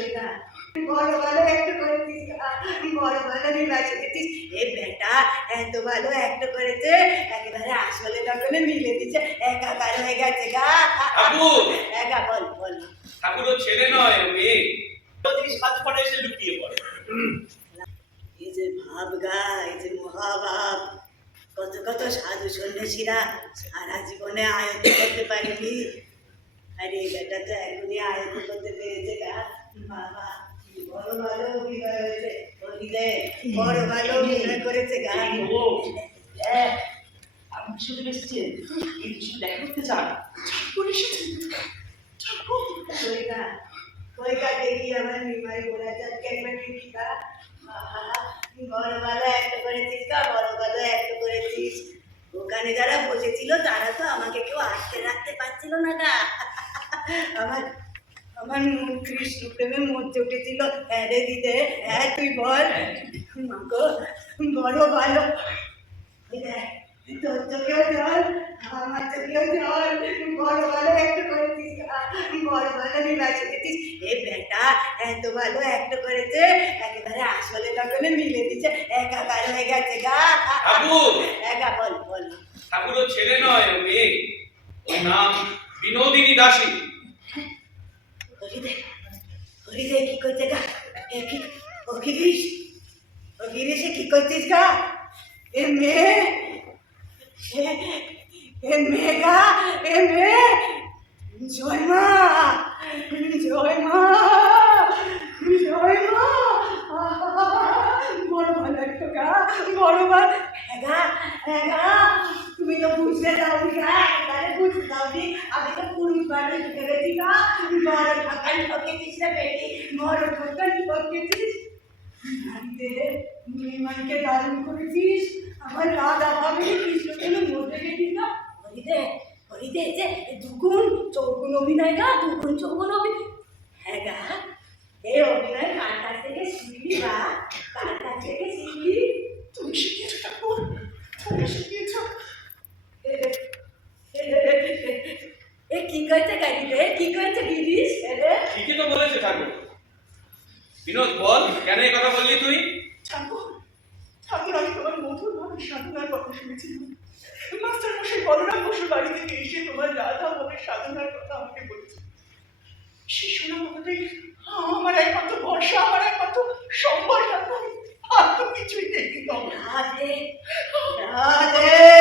শরীরা বড় ভালো একটু করেছিস বড় ভালো নির্বাচন এ বেটা এত ভালো একটা করেছে একেবারে আসলে তখন মিলে দিচ্ছে একাকার হয়ে গেছে গা। একা বল বল। ঠাকুর ছেলে নয় মেয়ে। যদি সাজ পড়ে এসে লুকিয়ে পড়ে। এই যে ভাব গা এই যে মহাভাব কত কত সাধু সন্ন্যাসীরা সারা জীবনে আয়ত্ত করতে পারেনি। আরে বেটা তো এখনই আয়ত্ত করতে পেরেছে গা। বড় ভালো অভিনয় করেছে গা আপনি শুধু এসেছেন এই কিছু দেখা করতে চান কই গা কই গা দেখি আমার নিমাই বলা যাচ্ছে একবার দেখি বড় ভালো একটা করেছিস গা বড় ভালো একটা করেছিস ওখানে যারা বসেছিল তারা তো আমাকে কেউ আটকে রাখতে পারছিল না গা। আমার আমার মন কৃষ্ণ প্রেমে মরতে উঠেছিল। হ্যাঁ রে দিদে হ্যাঁ তুই বল। মাগো বড় ভালো। তোর চোখেও জল আমার চোখেও জল। বড় ভালো একটা করেছিস বড় ভালো নির্বাচন করেছিস এ বেটা এত ভালো একটা করেছে একেবারে আসলে তখন মিলে দিচ্ছে একাকার হয়ে গেছে গা? একা বল বল। ঠাকুর ও ছেলে নয় মেয়ে। ওর নাম বিনোদিনী দাসী হরিদে হরিদে কি করছে গা? কি, ও গিরিশ? ও গিরিশে কি করছিস গা? এ মেয়ে, এ- মেয়ে গা, এ মেয়ে! জয় মা জয় মা জয় মা! বড় ভালো একটা গা, বড় ভালো হ্যাঁ হ্যাঁ গা, তুমি তো বুঝতে দাওনি গা বুঝতে দাওনি, আমি তো ঢুকে গেছি গা বড় ঠকান ঠকেছিস না বেটি? বড় ঠকান ঠকেছিস মেয়েমানকে দারুণ করেছিস। আমার রাত আভাবে কৃষ্ণকেন মধ্যে গেছিস না। হরিদে হরিদে, যে দুগুণ চৌগুণ অভিনয় গা, দুগুণ চৌগুণ অভিনয় হ্যাঁ গা এই অভিনয় কার কাছ থেকে শিখলি বা? কার কাছ থেকে শিখলি? তুমি শিখিয়েছো ঠাকুর। তুমি শিখিয়েছো এ কি করছে কি করছে গিরিশ? রে ঠিকই তো বলেছে ঠাকুর। বিনোদ বল কেন এই কথা বললি তুই? ঠাকুর ঠাকুর আমি তোমার মধুর ভাবে সাধনার কথা শুনেছিলাম। মাস্টার মশাই বলরাম বসুর বাড়ি থেকে এসে তোমার রাধা মনের সাধনার কথা আমাকে বলেছে। সেই শোনা কথাটাই আমার একমাত্র ভরসা আমার একমাত্র সম্বল ঠাকুর। আর তো কিছুই দেখি রাধে রাধে।